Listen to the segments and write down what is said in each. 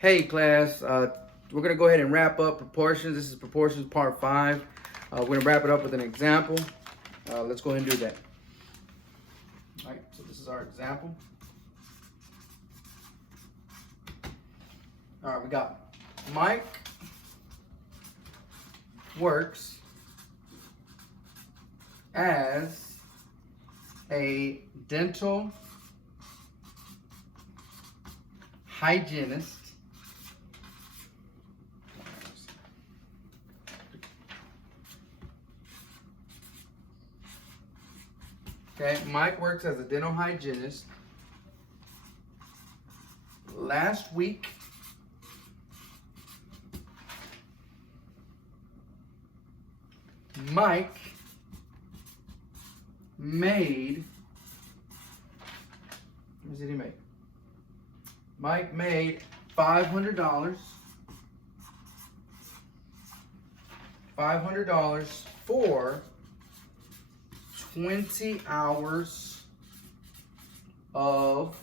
Hey class, we're going to go ahead and wrap up proportions. This is proportions part 5. We're going to wrap it up with an example. Let's go ahead and do that. All right, so this is our example. All right, we got Mike works as a dental hygienist Mike works as a dental hygienist. Last week, Mike made, what did he make? Mike made $500. $500 for 20 hours of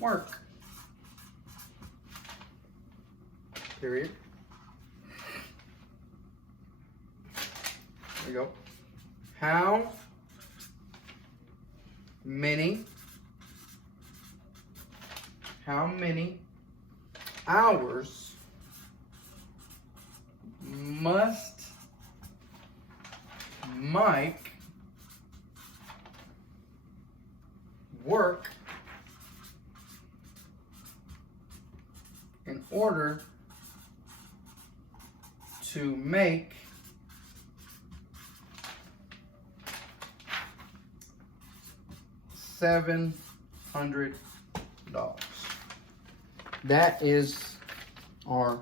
work. Period. There you go. How many hours must Mike work in order to make $700? That is our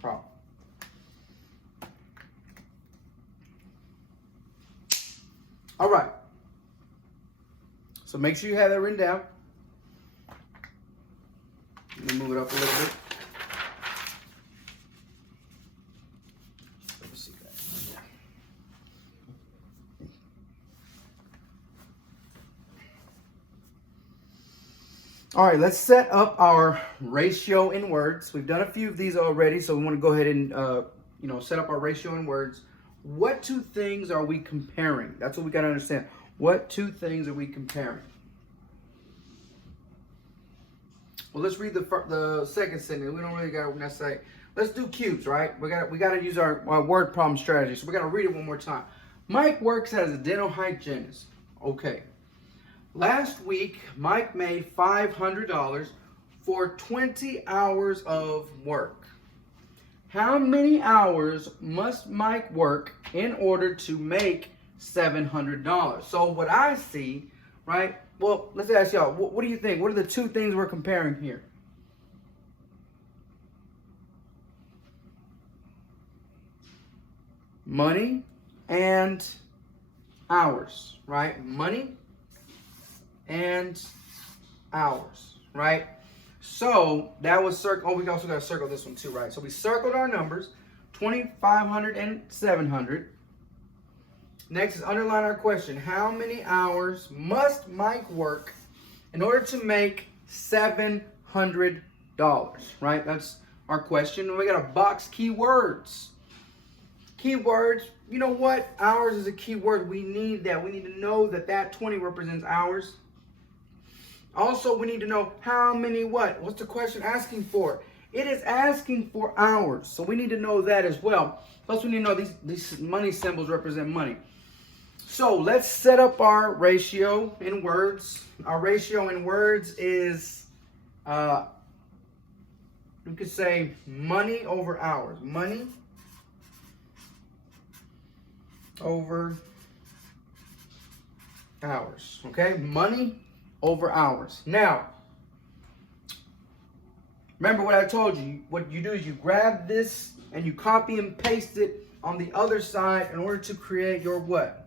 problem. All right. So make sure you have that written down. Let me move it up a little bit. Let me see that. All right, let's set up our ratio in words. We've done a few of these already, so we want to go ahead and set up our ratio in words. What two things are we comparing? That's what we got to understand. What two things are we comparing? Well, let's read the second sentence. We don't really got to necessarily. Let's do cubes, right? We got to use our word problem strategy. So we got to read it one more time. Mike works as a dental hygienist. Okay. Last week, Mike made $500 for 20 hours of work. How many hours must Mike work in order to make $700? So what I see, right? Well, let's ask y'all, what do you think? What are the two things we're comparing here? Money and hours, right? Money and hours, right? So that was circle. Oh, we also got to circle this one too, right? So we circled our numbers, 2,500 and 700. Next is underline our question. How many hours must Mike work in order to make $700? Right? That's our question. And we got to box keywords. Keywords. You know what? Hours is a keyword. We need that. We need to know that 20 represents hours. Also, we need to know how many what? What's the question asking for? It is asking for hours. So we need to know that as well. Plus, we need to know these money symbols represent money. So let's set up our ratio in words. Our ratio in words is, we could say money over hours. Money over hours. Okay? Money over hours. Now, remember what I told you. What you do is you grab this and you copy and paste it on the other side in order to create your what?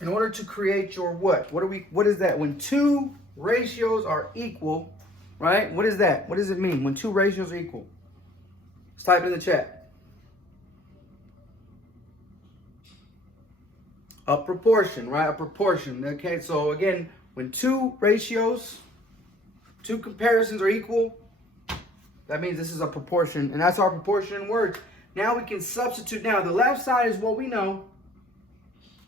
In order to create your what? What is that? When two ratios are equal, right? What is that? What does it mean when two ratios are equal? Let's type it in the chat. A proportion, right? A proportion. Okay, so again, When two ratios, two comparisons are equal, that means this is a proportion, and that's our proportion in words. Now we can substitute. Now the left side is what we know.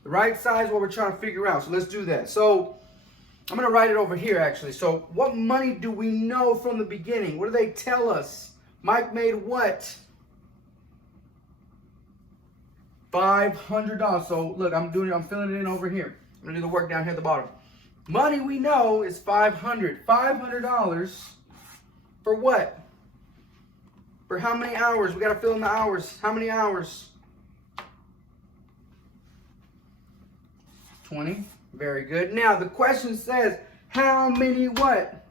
The right side is what we're trying to figure out. So let's do that. So I'm going to write it over here, actually. So what money do we know from the beginning? What do they tell us? Mike made what? $500. So look, I'm filling it in over here. I'm going to do the work down here at the bottom. Money we know is $500. $500 for what? For how many hours? We got to fill in the hours. How many hours? 20. Very good. Now the question says, how many what?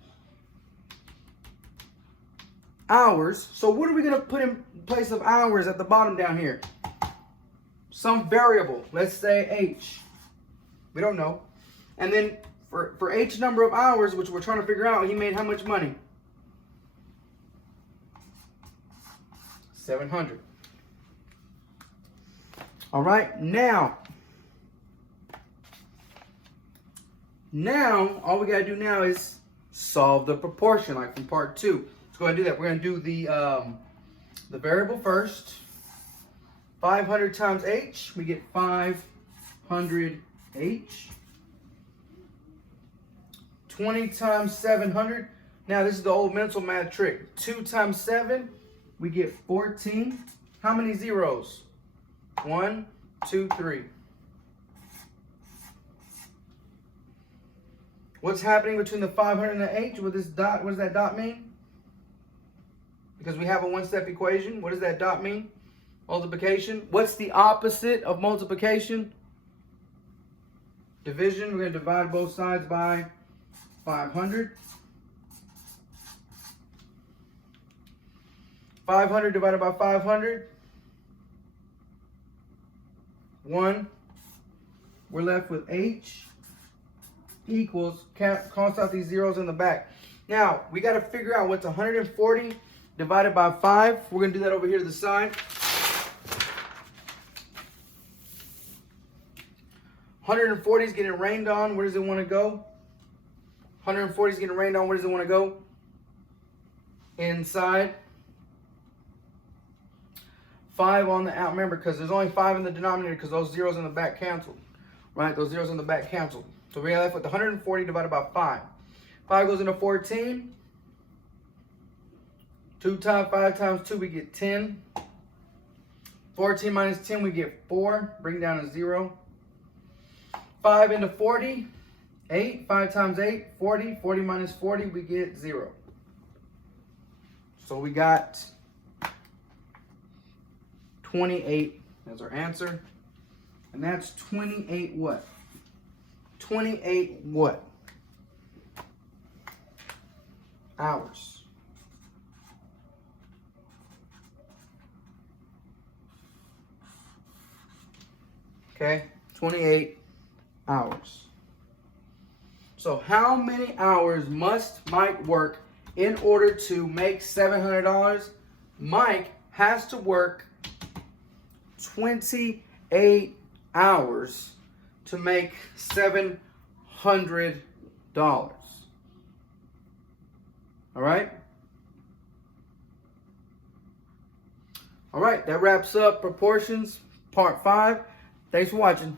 Hours. So what are we going to put in place of hours at the bottom down here? Some variable. Let's say H. We don't know. And then for H number of hours, which we're trying to figure out, he made how much money? 700. All right. Now all we got to do now is solve the proportion, like from part 2. Let's go ahead and do that. We're going to do the variable first. 500 times H, we get 500H. 20 times 700. Now this is the old mental math trick. 2 times 7, we get 14. How many zeros? 1, 2, 3. What's happening between the 500 and the H with this dot? What does that dot mean? Because we have a one-step equation. What does that dot mean? Multiplication. What's the opposite of multiplication? Division. We're going to divide both sides by 500. 500 divided by 500. 1. We're left with H equals, cross out these zeros in the back. Now, we got to figure out what's 140 divided by 5. We're going to do that over here to the side. 140 is getting rained on. Where does it want to go? 140 is getting rained on. Where does it want to go? Inside. 5 on the out. Remember, because there's only 5 in the denominator because those zeros in the back canceled. Right? Those zeros in the back canceled. So we're left with 140 divided by 5. 5 goes into 14. 2 times 5 times 2, we get 10. 14 minus 10, we get 4. Bring down a 0. 5 into 40, 8. 5 times 8, 40. 40 minus 40, we get 0. So we got 28 as our answer. And that's 28 what? 28 what? Hours. Okay, 28 hours. So how many hours must Mike work in order to make $700? Mike has to work 28 hours to make $700. All right? All right, that wraps up proportions, part 5. Thanks for watching.